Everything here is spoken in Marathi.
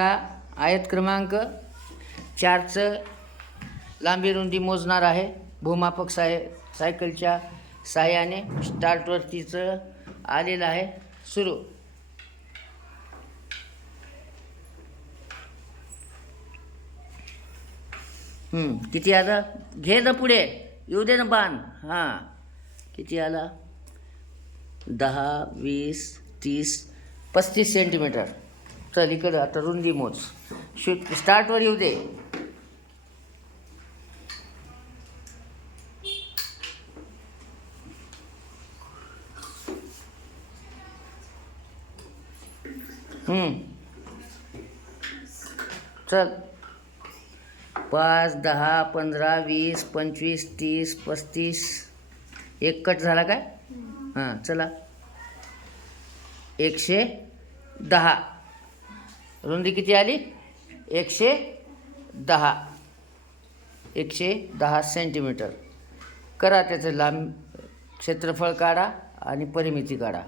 आयत क्रमांक 4चं लांबी रुंदी मोजणार आहे. भूमापक सायकलच्या साह्याने स्टार्टवरतीचं आलेलं आहे. सुरू. किती आला? घे ना पुढे, येऊ दे ना बाण. हां, किती आला? 10, 20, 30, 35 सेंटीमीटर. चल इकडं आता रुंदी मोज. स्टार्टवर येऊ दे. चल 5, 10, 15, 20, 25, 30, 35. एक कट झाला काय? हां, चला 110. रुंदी किती आली? 110 सेंटीमीटर. करा त्याचं क्षेत्रफळ काढा आणि परिमिती काढा.